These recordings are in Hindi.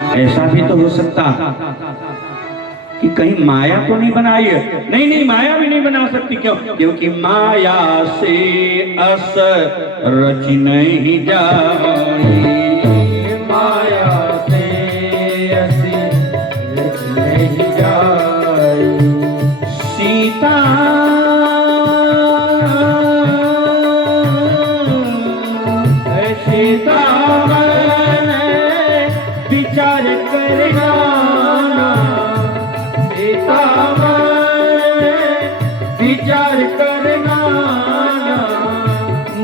ऐसा भी तो हो सकता कि कहीं माया तो नहीं बनाई है। नहीं नहीं, माया भी नहीं बना सकती। क्यों? क्योंकि माया से अस रच नहीं जाई। माया से असी रच नहीं जाई। सीता सीता विचार करना, सीता विचार करना,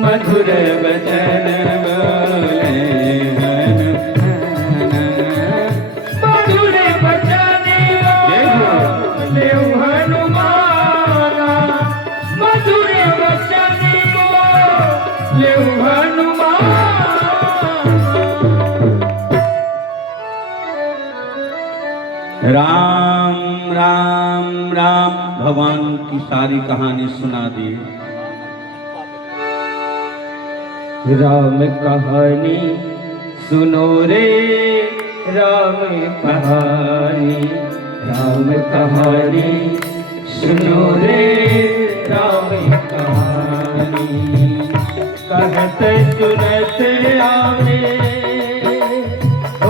मधुर वचन बोले, मधुर वचन बोले हनुमाना, मधुर वचन बोले हनुमान। राम राम राम भगवान की सारी कहानी सुना दी। राम कहानी सुनो रे, राम कहानी, राम कहानी सुनो रे, राम कहानी। कहत सुनत आवे ओ,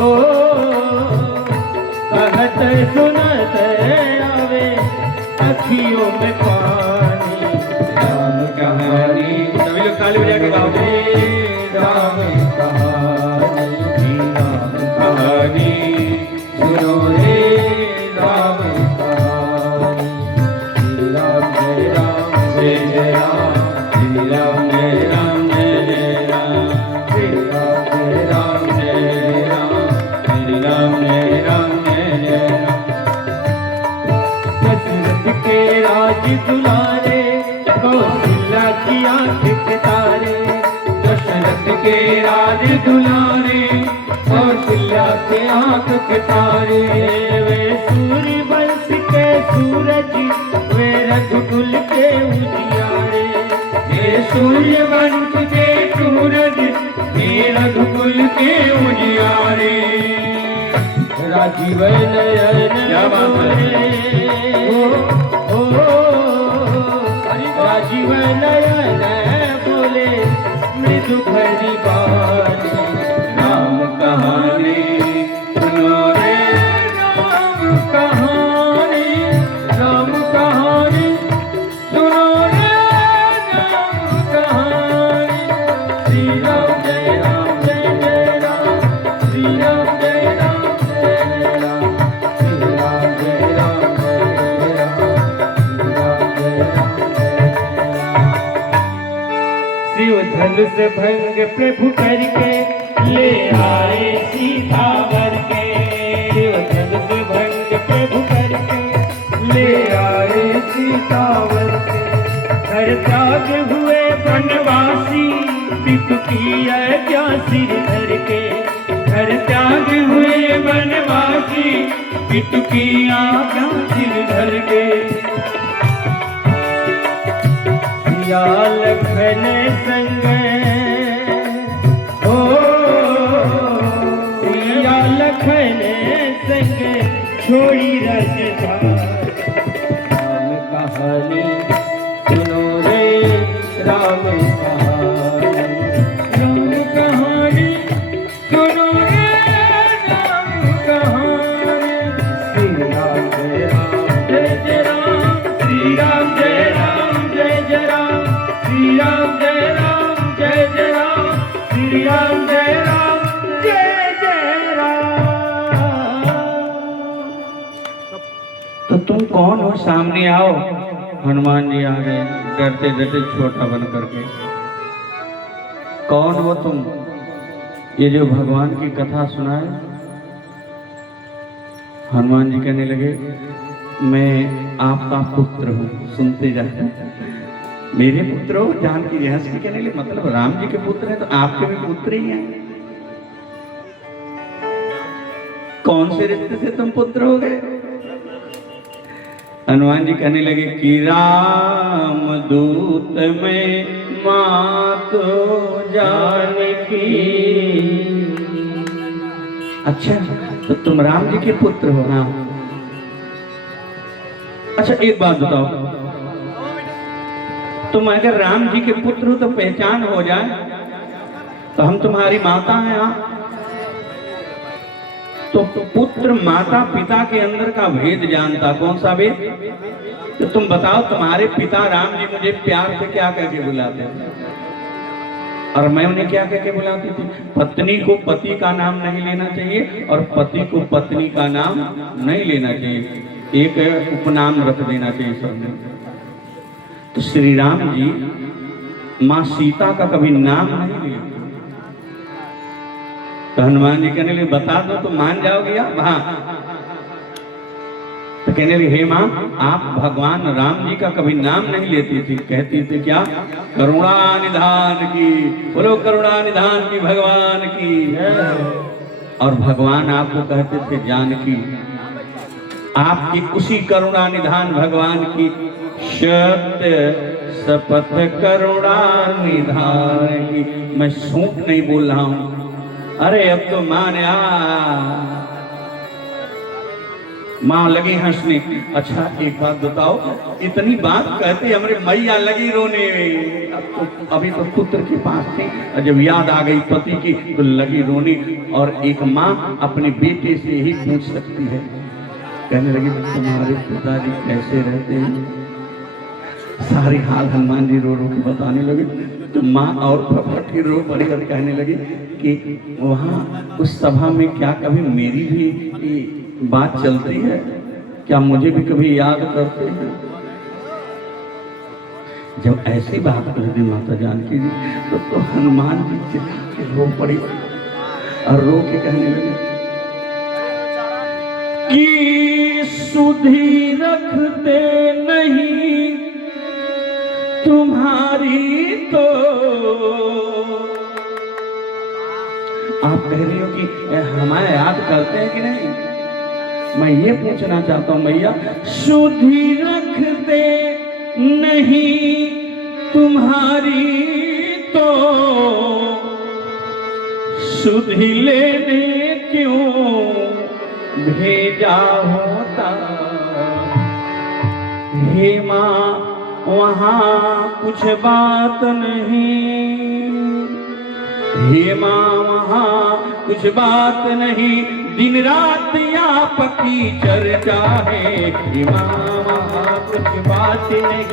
कहत सुनत आवे अखियों में पानी। राम कहानी सभी लोग ताली बजा के गाओ। राम कहानी, राम कहानी सुनो रे, राम कहानी। श्री राम जय राम जय जय राम, श्री राम जय राम जय जय राम, श्री राम जय राम जय जय राम, श्री राम जय राम जय जय राम। दशरथ के राज दुलारे, कौशल्या की आंख के तारे। दशरथ के राज दुलारे, कौशल्या के आंख के तारे। वे सूर्य वंश के सूरज, वे रघुकुल के उजियारे। वे सूर्य वंश के सूरज, वे रघुकुल के उजियारे। राजीव नयन राजीव नयन बोले, मृदु भरी बानी। राम कहानी सुनो रे, राम कहानी, राम कहानी सुनो रे, राम कहानी। श्री राम जय राम जय जय राम, श्री राम जय राम जय जय राम, श्री राम जय राम जय जय राम, श्री राम जय राम। शिव धनुष भंग प्रभु करके ले आए सीता वर के। शिव धनुष भंग प्रभु करके ले आए सीता वर के। घर त्याग हुए वनवासी, पितु की आज्ञा सिर धर के। घर त्याग हुए वनवासी, पितु की आज्ञा सिर धर के। सिया लखन संग ओ, सिया लखन संग छोड़ी राजधानी। राम कहानी सुनो रे, राम कहानी, राम कहानी सुनो रे, राम कहानी। श्री राम जय राम जय जय राम, श्री राम जय राम जय जय राम, श्री राम जय राम जय जय राम, श्री राम जय राम जय जय राम। तो तुम कौन हो? सामने आओ। हनुमान जी आ गए डरते डरते छोटा बन करके। कौन हो तुम? ये जो भगवान की कथा सुनाए। हनुमान जी कहने लगे, मैं आपका पुत्र हूँ। सुनते जाते, मेरे पुत्र हो? जानकी जी हंस के कहने लगे, मतलब राम जी के पुत्र हैं तो आपके भी पुत्र ही हैं। कौन से रिश्ते से तुम पुत्र हो गए? हनुमान जी कहने लगे कि राम दूत में माँ तो जानकी। अच्छा, तो तुम राम जी के पुत्र हो? हाँ। अच्छा एक बात बताओ, तुम अगर राम जी के पुत्र हो तो पहचान हो जाए तो हम तुम्हारी माता हैं। हाँ, तो पुत्र माता पिता के अंदर का भेद जानता, कौन सा भेद? तो तुम बताओ, तुम्हारे पिता राम जी मुझे प्यार से क्या कह के बुलाते थे और मैं उन्हें क्या कह के बुलाती थी? पत्नी को पति का नाम नहीं लेना चाहिए और पति को पत्नी का नाम नहीं लेना चाहिए, एक उपनाम रख देना चाहिए सबने। तो श्री राम जी माँ सीता का कभी नाम नहीं लिया। तो हनुमान जी कहने लगे बता दो तो मान जाओगे आप? हाँ। तो कहने लगे हे माँ, आप भगवान राम जी का कभी नाम नहीं लेती थी, कहती थी क्या? करुणा निधान की, बोलो करुणा निधान की भगवान की। और भगवान आपको कहते थे जानकी। आपकी उसी करुणा निधान भगवान की सत्य शपथ करुणा निधान की। मैं सूट नहीं बोल रहा हूं, अरे अब तो माँ लगी हंसने। अच्छा एक बात बताओ, इतनी बात कहते हमारे मैया लगी रोने। अभी तो पुत्र के पास थी और जब याद आ गई पति की तो लगी रोने। और एक माँ अपने बेटे से ही पूछ सकती है। कहने लगी तुम्हारे पिताजी कैसे रहते हैं? सारी हाल हनुमान जी रो रो के बताने लगे। तो माँ और फटी रो पड़ी और कहने लगी कि वहाँ उस सभा में क्या कभी मेरी भी बात चलती है? क्या मुझे भी कभी याद करते हैं? जब ऐसी बात कर दी माता जानकी जी तो हनुमान जी चिल्ला के रो पड़ी और रो के कहने लगे कि सुधि रखते नहीं तुम्हारी तो। आप कह रही हो कि हमारे याद करते हैं कि नहीं? मैं ये पूछना चाहता हूं मैया, सुधि रखते नहीं तुम्हारी तो सुधि लेने क्यों भेजा होता? हे माँ वहाँ कुछ बात नहीं, हे माँ वहाँ कुछ बात नहीं, दिन रात आपकी चर्चा है। हे माँ वहाँ कुछ बात नहीं,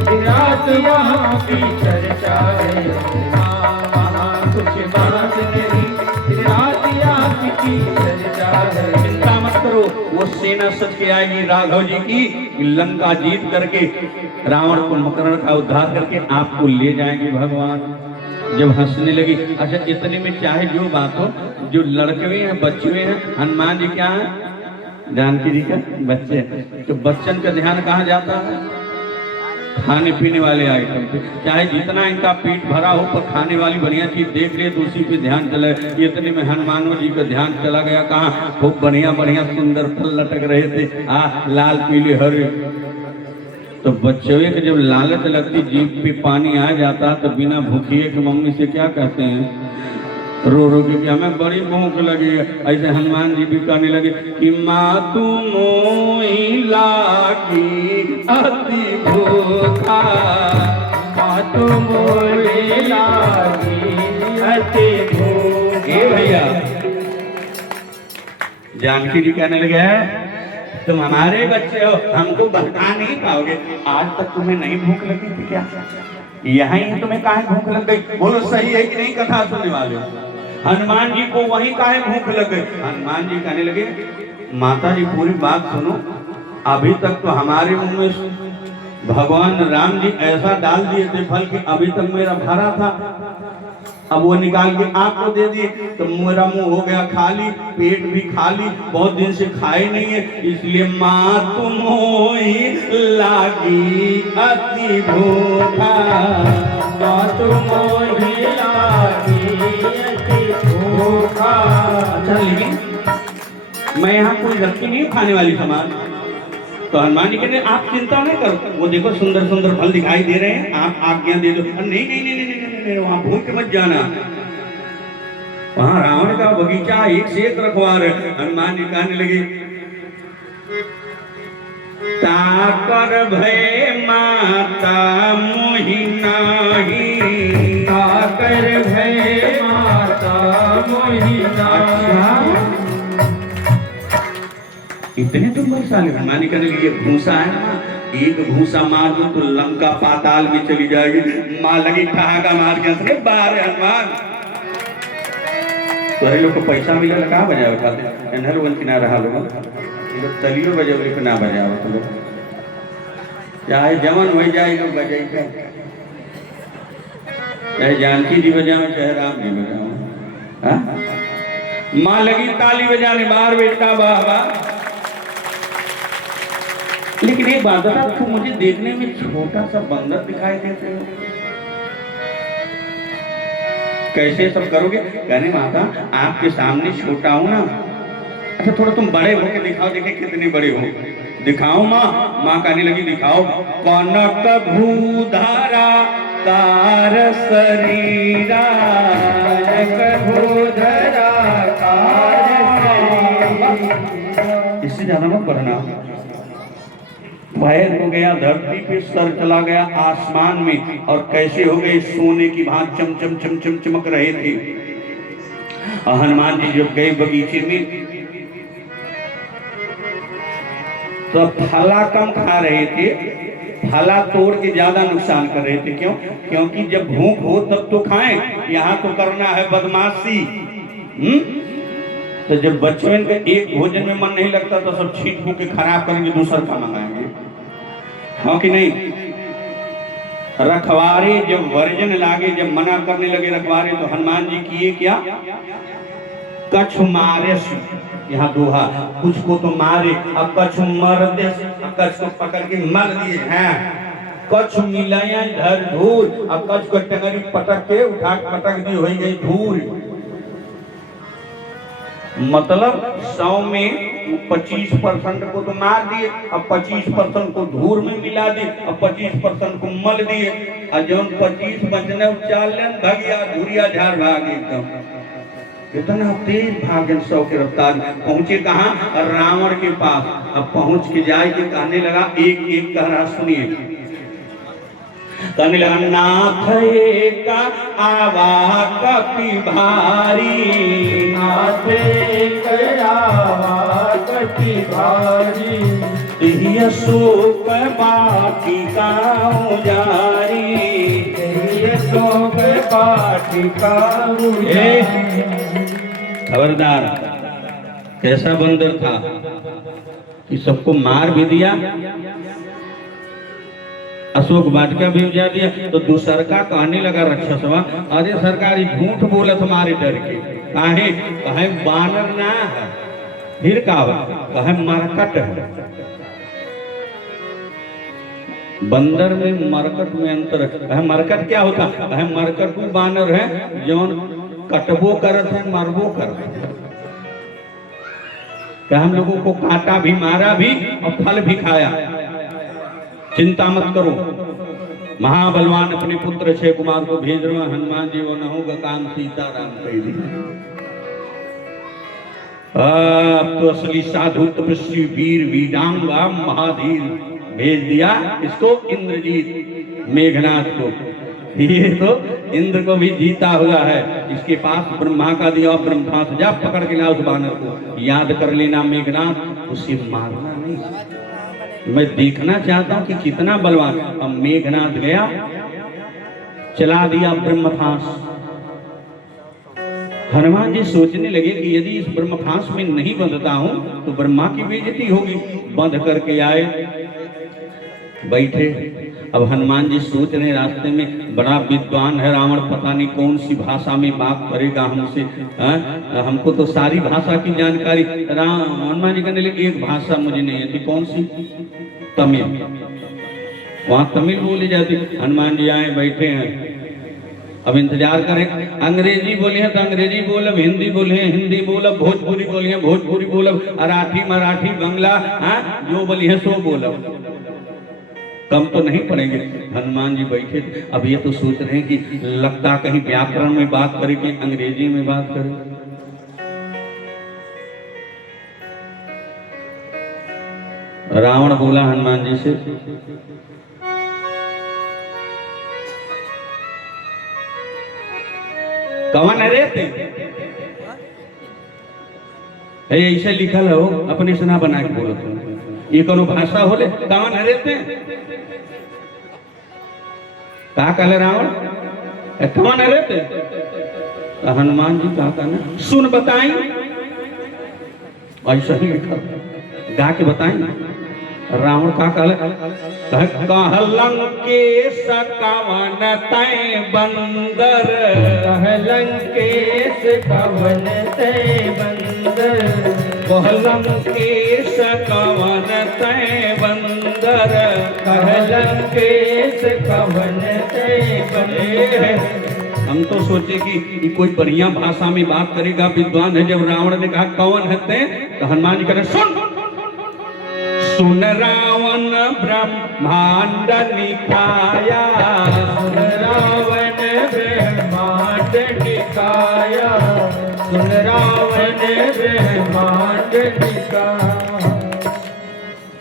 दिन रात आपकी चर्चा है। माँ वहाँ कुछ बात नहीं, दिन रात आपकी चर्चा है। चिंता मत करो, वो सेना सच के आएगी राघव जी की, लंका जीत करके रावण को मकरण का उद्धार करके आपको ले जाएंगे भगवान। जब हंसने लगी, अच्छा इतने में चाहे जो बात हो, जो लड़के हुए हैं बच्चे हुए हैं, हनुमान जी क्या है? जानकी जी का बच्चे। तो बच्चन का ध्यान कहाँ जाता है? खाने पीने वाले आइटम पे। चाहे जितना इनका पेट भरा हो पर खाने वाली बढ़िया चीज देख ले तो उसी पे ध्यान चले। इतने में हनुमान जी का ध्यान चला गया कहाँ? खूब बढ़िया बढ़िया सुंदर फल लटक रहे थे, लाल पीले हरे। तो बच्चों के जब लालच लगती, जीभ पे पानी आ जाता तो बिना भूखिए की मम्मी से क्या कहते हैं? रो रो के हमें बड़ी भूख लगी है। ऐसे हनुमान जी भी कहने लगे कि माँ तू मोही लागी अति भूखा, माँ तू मोही लागी अति भूखा। भैया जानकी जी कहने लगे तुम हमारे बच्चे हो, हमको बहका नहीं पाओगे। आज तक तुम्हें नहीं भूख लगी थी क्या? यहीं तुम्हें काहे भूख लग गई? बोलो सही है कि नहीं कथा सुनने वाले? हनुमान जी को वहीं काहे भूख लग गई? हनुमान जी कहने लगे माता जी पूरी बात सुनो, अभी तक तो हमारे मुंह में भगवान राम जी ऐसा डाल दिए थे फल कि अभी तक मेरा भरा था, अब वो निकाल के आपको दे दिए तो मेरा मुंह हो गया खाली, पेट भी खाली, बहुत दिन से खाए नहीं है। इसलिए माँ तुम होई लागी अति भूखा, माँ तुम होई लागी अति भूखा। अच्छा लेकिन मैं यहाँ कोई रखी नहीं खाने वाली सामान। तो हनुमान जी कहते आप चिंता नहीं करो, वो देखो सुंदर सुंदर फल दिखाई दे रहे हैं, आप आज्ञा दे दो। नहीं नहीं नहीं नहीं नहीं, नहीं, नहीं वहां भूख मत जाना। वहां रावण का बगीचा एक से एक रखवार। हनुमान जी कहने लगे ताकर भय माता मोहि नाही, ताकर भय माता मोहि नाही। इतने तो बलशाली। हनुमान जी कहने लगे ये भूसा है ना, एक भूसा मार दो तो लंका पाताल में चली जाएगी। मां लगी ठहाका मार के हंसने बाहर हनुमान। तोरे लोग को पैसा मिला कहाँ बजावे खाते एनहर वन की ना रहा लोग तलियो बजावे को ना बजावे तो लोग चाहे जवन हो जाए लोग बजाई चाहे जानकी जी बजाओ चाहे राम जी बजाओ। माँ लगी ताली बजाने बाहर बेटा वाह वाह। लेकिन एक बात बता तो मुझे देखने में छोटा सा बंदर दिखाई देते हो, कैसे सब करोगे? कहने माता आपके सामने छोटा हूं ना। अच्छा थोड़ा तुम बड़े होके दिखाओ, देखे कितने बड़े हो। दिखाओ माँ। माँ कहने लगी दिखाओ। कनक भूधारा कार शरीरा, कनक भूधरा कार शरीरा। इससे ज्यादा मत पढ़ना। पैर हो गया धरती पे, सर चला गया आसमान में, और कैसे हो गए सोने की भांति चम चम चम चम चमक रहे थे। और हनुमान जी जब गए बगीचे में तो फला कम खा रहे थे, फला तोड़ के ज्यादा नुकसान कर रहे थे। क्यों? क्योंकि जब भूख हो तब तो खाएं, यहाँ तो करना है बदमाशी। तो जब बचपन के एक भोजन में मन नहीं लगता तो सब छीट फूक के खराब करेंगे, दूसरा का मंगाएंगे। हाँ कि नहीं? रखवारे जब वर्जन लागे, जब मना करने लगे रखवारे, तो हनुमान जी किए क्या? कछु मारे, यहाँ दोहा, कुछ को तो मारे, अब कछु मर दे, कछ को पकड़ के मर दिए हैं। कछु मिलाया धर धूल, अब कछ को टंगरी पटक के उठा पटक दी, हो गई धूल। मतलब 100 में 25% को तो मार दिए, अब 25% को धूल में मिला दिए, अब 25% को मल दिए, और जो 25 बचने चाल भगिया धुरिया झाड़ भागे एकदम। इतना तेज भागे 100 की रफ्तार। पहुंचे कहाँ? रावण के पास। अब पहुंच के जाए के कहने लगा, एक एक कह रहा सुनिए। कहने लगा नाथ का आवा कपि भारी, नाथ आवा कपि भारी, यह शोक बाटिका जारी, यह शोक बाटिका जारी। खबरदार, कैसा बंदर था कि सबको मार भी दिया, अशोक वाटिका भी उजा दिया। तो दूसर का कहने लगा राक्षसवा, अरे सरकारी झूठ बोला तुम्हारे डर के। कहे बानर ना है, फिर का कहे मरकट है। बंदर में मरकट में अंतर है। मरकट क्या होता? कहे मरकट वो बानर है जौन कटबो करत है मरबो करत है। हम लोगों को काटा भी, मारा भी और फल भी खाया। चिंता मत करो, महाबलवान अपने पुत्र 6 कुमार को भेज रहा। हनुमान जी वो न होगा काम सीताराम कह दी। अब तो असली साधु तपस्वी वीर वीरांगा महाधीर भेज दिया इसको, इंद्रजीत मेघनाथ को। ये तो इंद्र को भी जीता हुआ है। इसके पास ब्रह्मा का दिया ब्रह्मास्त्र, जा पकड़ के ला उस बानर को। याद कर लेना मेघनाथ, उसे मारना नहीं। मैं देखना चाहता हूं कि कितना बलवान। अब मेघनाथ गया, चला दिया ब्रह्मफांस। हनुमान जी सोचने लगे कि यदि इस ब्रह्मफांस में नहीं बंधता हूं तो ब्रह्मा की बेइज्जती होगी। बंध करके आए, बैठे। अब हनुमान जी सोच रहे रास्ते में, बड़ा विद्वान है रावण, पता नहीं कौन सी भाषा में बात करेगा हमसे। हमको तो सारी भाषा की जानकारी। हनुमान जी कहने लगे एक भाषा मुझे नहीं आती। कौन सी? तमिल। वहां तमिल बोली जाती। हनुमान जी आए, बैठे हैं। अब इंतजार करें। अंग्रेजी बोले हैं तो अंग्रेजी बोलब, हिंदी बोले हैं हिंदी बोलब, भोजपुरी बोले हैं भोजपुरी बोलब, मराठी मराठी बंगला, जो बोली है सो बोलब। कम तो नहीं पड़ेंगे। हनुमान जी बैठे थे, अब ये तो सोच रहे हैं कि लगता कहीं व्याकरण में बात करें कि अंग्रेजी में बात करें। रावण बोला हनुमान जी से, कौन है रे ऐसे लिखल हो, अपने सुना बना के बोलो तुम, ये कोनो भाषा होले, कौन है रे का कहले रावण, कौन है रे? तो हनुमान जी कहा कहना, सुन बताई, ऐसा ही लिखा, गा के बताई। रावण का कहलंकेश कवन तय बंदर, कहलंकेश कवन तय बंदर, कहलंकेश कवन तय बंदर, कहलंकेश कवन तय बंदर। हम तो सोचे कि कोई बढ़िया भाषा में बात करेगा, विद्वान है। जब रावण ने कहा कौन है ते, तो हनुमान जी कह सुन सुन रावण ब्रह्मांड निकाया, सुन रावण ब्रह्मांड निकाया, सुन रावण ब्रह्मांड निकाया।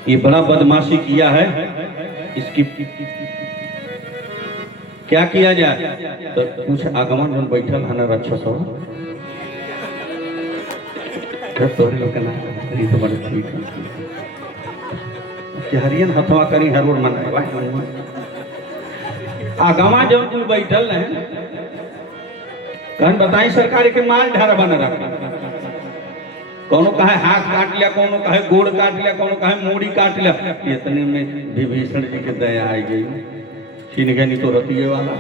ये बड़ा बदमाशी किया है, इसकी क्या किया जाए? तो कुछ आगमन जो बैठल है ना अच्छा सब तोरे लोग का नाम तो बड़ा ठीक है कि हरियन हथवा करी हरोड़ मनाए आगमा जो तू बैठल है कहन बताई सरकार के माल ढार बन रखा, कोनो कहे हाथ काट लिया, कोनो कहे गोड़ काट लिया, कोनो कहे मूड़ी काट लिया। इतने में विभीषण जी के दया आई गई, छीन गए नहीं तो रतिये वाला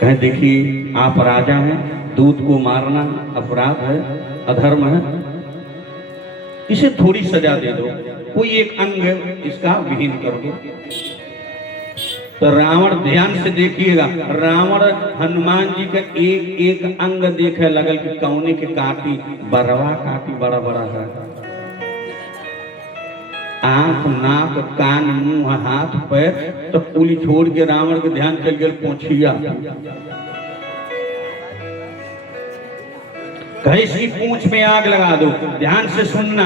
कहे देखिए आप राजा हैं, दूध को मारना अपराध है, अधर्म है, इसे थोड़ी सजा दे दो, कोई एक अंग इसका विहीन कर दो। तो रावण ध्यान से देखिएगा, रावण हनुमान जी का एक एक अंग देखे लगल कि कौने के काटी, बरवा काटी बड़ा बड़ा है, आंख नाक कान मुंह हाथ पैर, तो पुली छोड़ के रावण के ध्यान चल गया पोछिया, इसकी पूंछ में आग लगा दो। ध्यान से सुनना,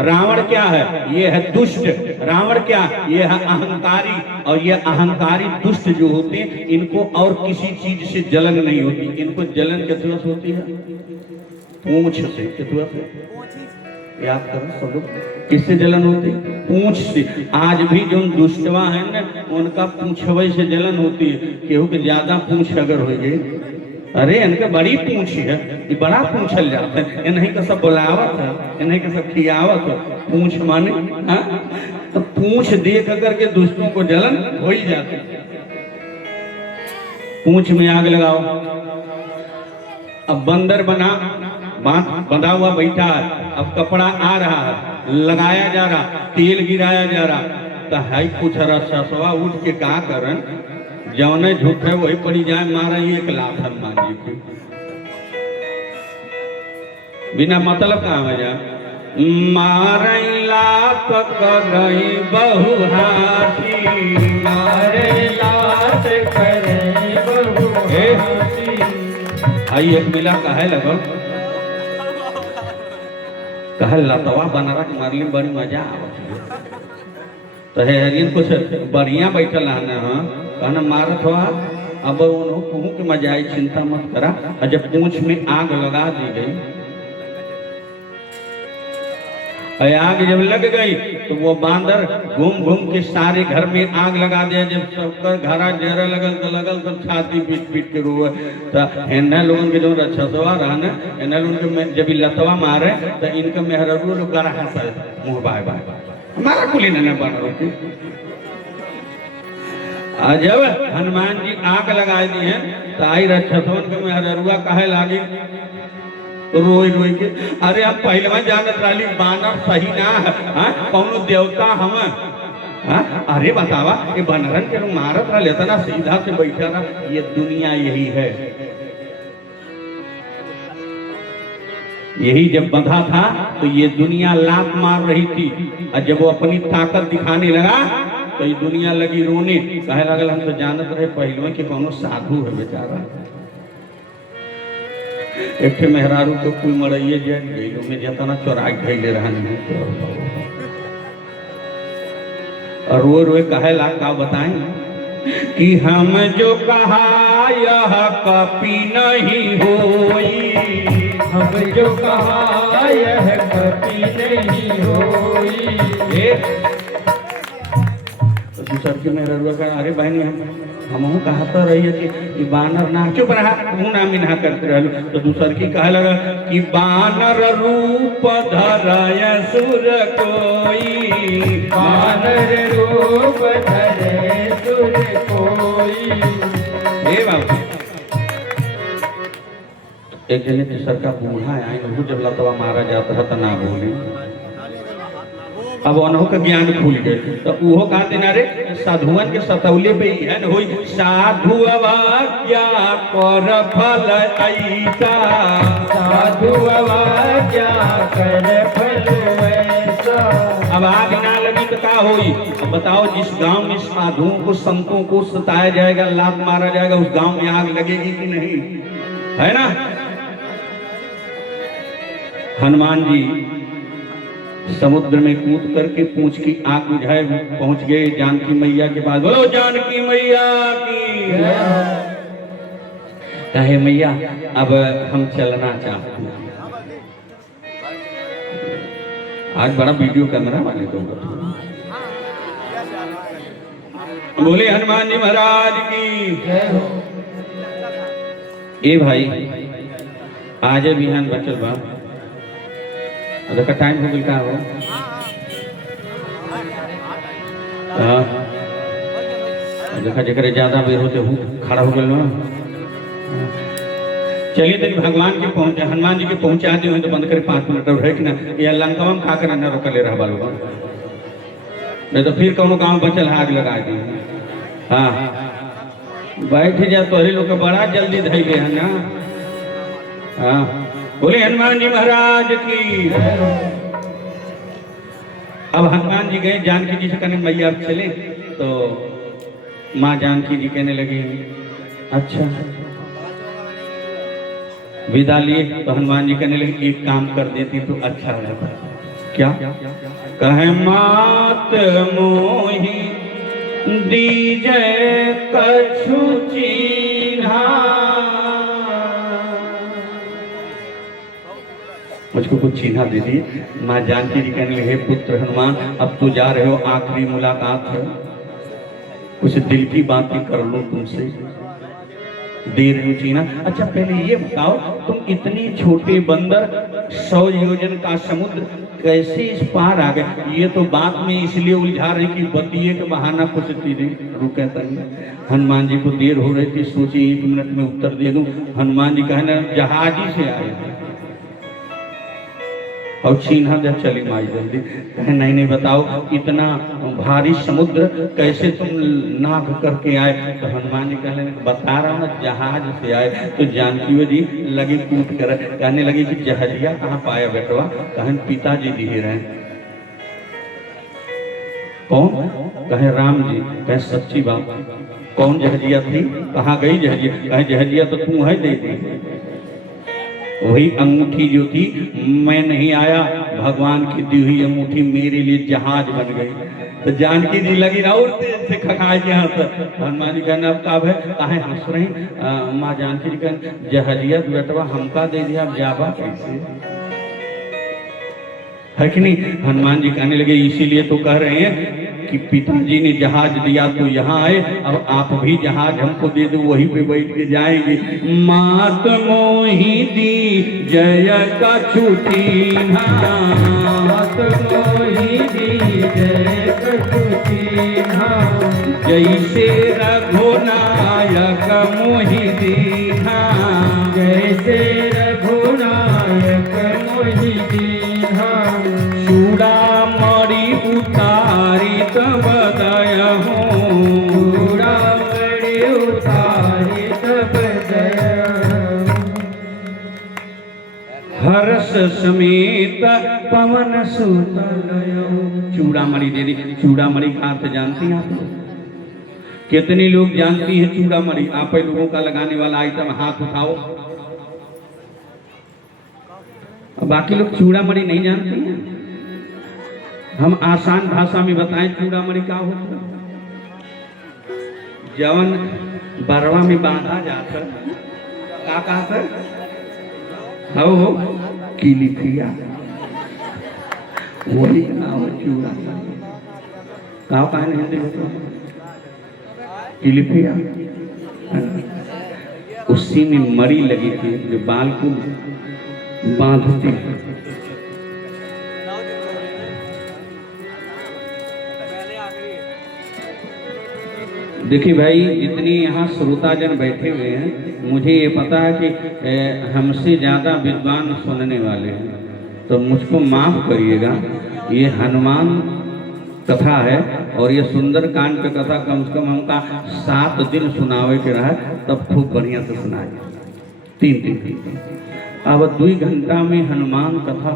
रावण क्या है? ये है दुष्ट। रावण क्या? ये है अहंकारी। और ये अहंकारी दुष्ट जो होते हैं, इनको और किसी चीज से जलन नहीं होती, इनको जलन कितना से होती है? पूंछ से। कितना से? याद करो सब लोग, किससे जलन होती? पूंछ से। आज भी जो दुष्टवा है ना, उनका पूंछवे से जलन होती है। केहू के ज्यादा पूंछ अगर हो गई, अरे इनका बड़ी पूंछ है, ये बड़ा पूंछल जाता है, इन्हीं का सब बुलावत है, इन्हीं का सब खियावत है। पूंछ माने तो पूंछ देख करके दुष्टों को जलन हो ही जाती है। पूंछ में आग लगाओ। अब बंदर बंधा हुआ बैठा है, अब कपड़ा आ रहा है, लगाया जा रहा, तेल गिराया जा रहा, तो हाई कुछ रसवा उठ के का करन, जौने झूठ है वही पड़ी जाए, मारा ही एक लात हनुमान जी की, बिना मतलब कहाँ में जाए, मारे लात करई बहुहासी, मारे लात करई बहुहासी। आई एक मिला कहे लगो, कहे लतवा बनरा के मारली बड़ी मजा आवत, तो है हरियन कुछ बढ़िया बैठल है हाँ, कहना मारत हुआ, अब कहूँ कि मजा आई, चिंता मत करा। और जब पूंछ में आग लगा दी गई, आग जब लग गई तो वो बांदर घूम घूम के सारे घर में आग लगा दिया। जब सबका घरा जरा लगल तो लगल सब छाती पीट पीट के रोए। तो एना लोगन के जो रक्षसवा रहना, एना लोगन के जब लतवा मारे तो इनका मेहररू लोग करा हंसा मुँह बाय बाय, हमारा कुली ने बन रोटी। जब हनुमान जी आग लगा दी है तो आई रक्षसवन के मेहरुआ कहे लागी रोई रोई के, अरे अब पहलवा जानत रही बानर सही ना है, कौनो देवता हम, अरे बतावा ये बनरन के लोग मारत रहा लेता ना, सीधा से बैठा रहा, ये दुनिया यही है। यही जब बंधा था तो ये दुनिया लात मार रही थी, और जब वो अपनी ताकत दिखाने लगा तो ये दुनिया लगी रोने। कहे लगल हम तो जानत रहे पहलुए कि कोनो साधु है बेचारा। एक ठे मेहरारू तो कुल मरइए जल गई में जतना चोराई धैले रहन और रोए रोए कहे ला का बताएं कि हम जो कहा यह कपि नहीं होई, हम जो कहा यह कभी नहीं होई। तो दूसर के मेरा रुआ का अरे बहनी हम कहा तो रही है कि बानर ना चुप रहा तू ना मिन्हा करते रहलू। तो दूसर की कहे लगा कि बानर रूप धरय सुर कोई, बानर रूप धरे सुर कोई। हे बाबू एक जने तीसर का बूढ़ा आए उनको जब लतवा मारा जाता है तो ना बोले। अब उन्हों का ज्ञान खुल गए तो उहो कहते ना रे साधुअन के सतौले पे ही है न होई साधुअवा क्या कर फल ऐसा, साधुअवा क्या कर फल ऐसा। अब आग ना लगी तो क्या होई। अब बताओ जिस गांव में साधुओं को संतों को सताया जाएगा लात मारा जाएगा उस गांव में आग लगेगी कि नहीं, है ना। हनुमान जी समुद्र में कूद करके पूंछ की आग बुझाए पहुंच गए जानकी मैया के पास। बोलो जानकी मैया की। कहे मैया अब हम चलना चाहते हैं। आज बड़ा वीडियो कैमरा वाले लोग बोले हनुमान जी महाराज की। ए भाई आज बिहान बचल बा देखा टाइम हो गया हो। देखा जगह ज्यादा बेर होते हूँ खड़ा हो गए ना। चलिए तक भगवान के पहुंचे हनुमान जी के पहुंचा दिए तो बंद करे 5 मिनट और है कि ना या लंका में खा कर न रोकले रहा बालू नहीं तो फिर कौन गाँव बचल आग लगा दी। हाँ बैठ जा तो लोग का बड़ा जल्दी धैले है ना। हाँ बोले हनुमान जी महाराज की। अब हनुमान जी गए जानकी जी से कहने मैया आप चले तो माँ जानकी जी कहने लगी अच्छा। विदा लिए तो हनुमान जी कहने लगे एक काम कर देती तो अच्छा रहता। क्या कहे मात मोहि दीजय कछु चिन्हा, मुझको कुछ चिन्हा दे दिए। माँ जानकी जी कहने लगे पुत्र हनुमान अब तो जा रहे हो आखिरी मुलाकात है कुछ दिल की बातें कर लो तुमसे दे रही चिन्हा। अच्छा पहले ये बताओ तुम इतनी छोटे बंदर 100 योजन का समुद्र कैसे इस पार आ गए। ये तो बात में इसलिए उलझा रही कि बतिए के बहाना कुछ चीजें रुके तक। हनुमान जी को देर हो रही थी सोची 1 मिनट में उत्तर दे दूं। हनुमान जी कहने जहाजी से आए और चिन्हा जब चली माई जल्दी कहे नहीं बताओ इतना भारी समुद्र कैसे तुम नाग करके आए। तो हनुमान जी कहने बता रहा हूँ ना जहाज से आए। तो जानकी जी लगी कूट कर कहने लगी कि जहाजिया कहाँ पाया बेटवा। कहे पिताजी दिए रहे। कौन कहे राम जी। कहे सच्ची बात कौन जहाजिया थी कहाँ गई जहाजिया। कहे जहाजिया तो तू है दे दी। वही अंगूठी जो थी मैं नहीं आया भगवान की दी हुई अंगूठी मेरे लिए जहाज बन गई। तो जानकी जी लगी ना और तेज से खखाए के यहाँ पर। हनुमान जी कहना अब कब है काहे हंस रही। माँ जानकी जी कहना जहाजिया बेटवा हमका दे दिया अब जाबा कैसे है कि नहीं। हनुमान जी कहने लगे इसीलिए तो कह रहे हैं कि पिताजी ने जहाज दिया तो यहाँ आए अब आप भी जहाज हमको दे दो वहीं पे बैठ के जाएंगे। मात मोहि दी जय कछु चिन्हा, मात मोहि दी जय कछु चिन्हा। जैसे रघुनायक मोहि दीन्हा, जैसे रघुनायक मोहि दीन्हा। चूड़ामणि उतारी तब दया हो, चूड़ामणि उतारी तब दया। हर्ष समेत पवन सुत गयो। चूड़ामणि दे दी। चूड़ामणि का अर्थ जानती हैं आप लोग? कितने लोग जानती हैं चूड़ामणि? आप लोगों का लगाने वाला आइटम हाथ उठाओ। बाकी लोग चूड़ामणि नहीं जानती हैं। हम आसान भाषा में बताएं चूड़ामणि क्या होता है। जवन बरवा में बांधा जाता का कहता हो किलिफिया, वही नाम चूड़ा का कहने हिंदी में किलिफिया। उसी में मड़ी लगी थी जो बाल को बांधती है। देखिए भाई, जितनी यहाँ श्रोताजन बैठे हुए हैं, मुझे ये पता है कि हमसे ज़्यादा विद्वान सुनने वाले हैं, तो मुझको माफ़ करिएगा। ये हनुमान कथा है और ये सुंदर कांड की कथा कम से कम हमका 7 दिन सुनावे के रहा, तब खूब बढ़िया से सुनाए। 3 दिन अब 2 घंटा में हनुमान कथा।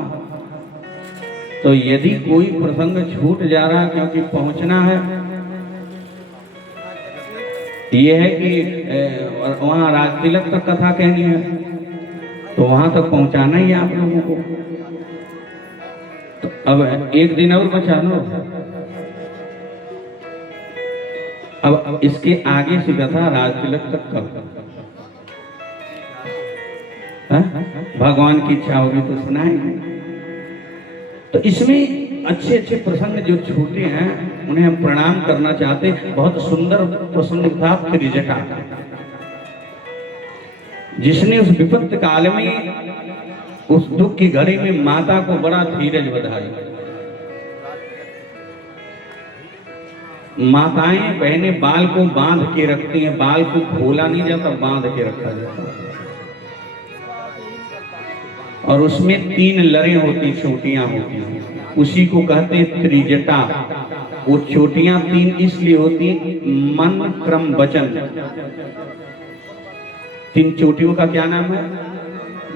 तो यदि कोई प्रसंग छूट जा रहा क्योंकि पहुंचना है, ये है कि वहाँ राज तिलक तक कथा कहनी है, तो वहां तक पहुंचाना ही है आप लोगों को। तो अब 1 दिन और बचा लो। अब इसके आगे से कथा राज तिलक तक कर, भगवान की इच्छा होगी तो सुनाएंगे। तो इसमें अच्छे अच्छे प्रसंग जो छूटे हैं उन्हें हम प्रणाम करना चाहते हैं। बहुत सुंदर प्रसंग था त्रिजटा, जिसने उस विपत्त काल में, उस दुख की घड़ी में माता को बड़ा धीरज बधाई। माताएं बहनें बाल को बांध के रखती हैं, बाल को खोला नहीं जाता, बांध के रखा जाता है। और उसमें 3 लड़े होती, चोटियां होती हैं, उसी को कहते हैं त्रिजटा। वो चोटियां 3 इसलिए होती, मन क्रम वचन। 3 चोटियों का क्या नाम है?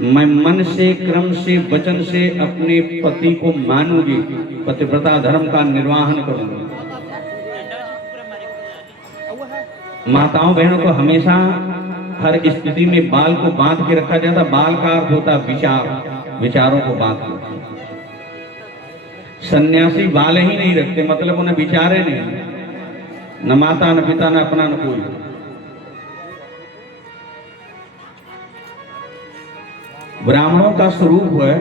मैं मन से, क्रम से, वचन से अपने पति को मानूंगी, पतिव्रता धर्म का निर्वाहन करूंगी। माताओं बहनों को हमेशा हर स्थिति में बाल को बांध के रखा जाता। बाल का अर्थ होता विचार, विचारों को बांध के। सन्यासी बाल ही नहीं रखते, मतलब उन्हें विचारे नहीं, न माता न पिता न अपना न कोई। ब्राह्मणों का स्वरूप है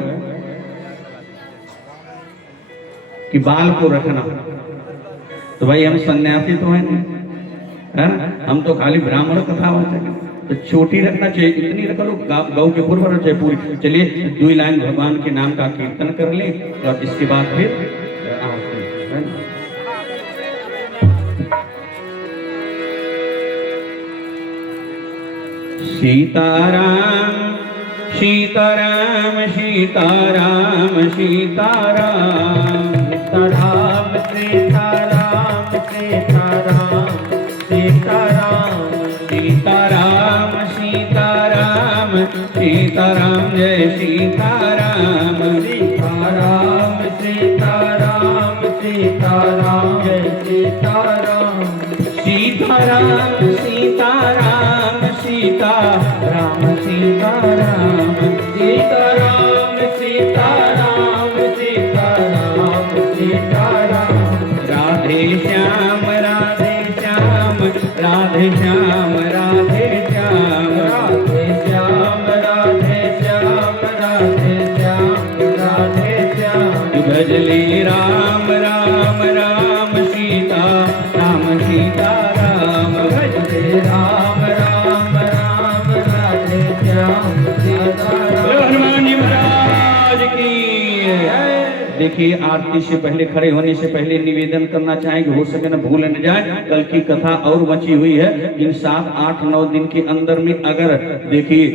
कि बाल को रखना। तो भाई हम सन्यासी तो हैं नहीं, है ना? हम तो खाली ब्राह्मण कथा होते हैं। तो चोटी रखना चाहिए, इतनी रख लो, गौ के पूर्व रखना चाहिए पूरी। चलिए 2 लाइन भगवान के नाम का कीर्तन कर ले और इसके बाद फिर आरती, है ना? सीताराम सीताराम सीताराम सीताराम सीताराम सीताराम सीताराम सीताराम सीताराम सीताराम सीताराम जय सीताराम सीताराम सीताराम सीताराम जय सीताराम सीताराम सीताराम सीताराम सीताराम सीताराम सीताराम सीताराम सीताराम राधे श्याम राधे श्याम राधे श्याम राधे श्याम राधे श्याम राधे श्याम राधे श्याम राधे श्याम भजले राम राम राम सीता राम सीता राम भजले राम राम राम राधे श्याम सीताराम। हनुमान जी महाराज की। देखिए, आरती से पहले, खड़े होने से पहले निवेदन करना चाहेंगे, हो सके ना भूल न जाए, कल की कथा और बची हुई है। इन 7, 8, 9 दिन के अंदर में अगर देखिए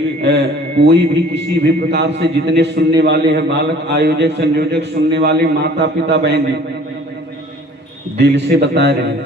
कोई भी किसी भी प्रकार से, जितने सुनने वाले हैं, बालक, आयोजक, संयोजक, सुनने वाले, माता पिता, बहन, दिल से बता रहे हैं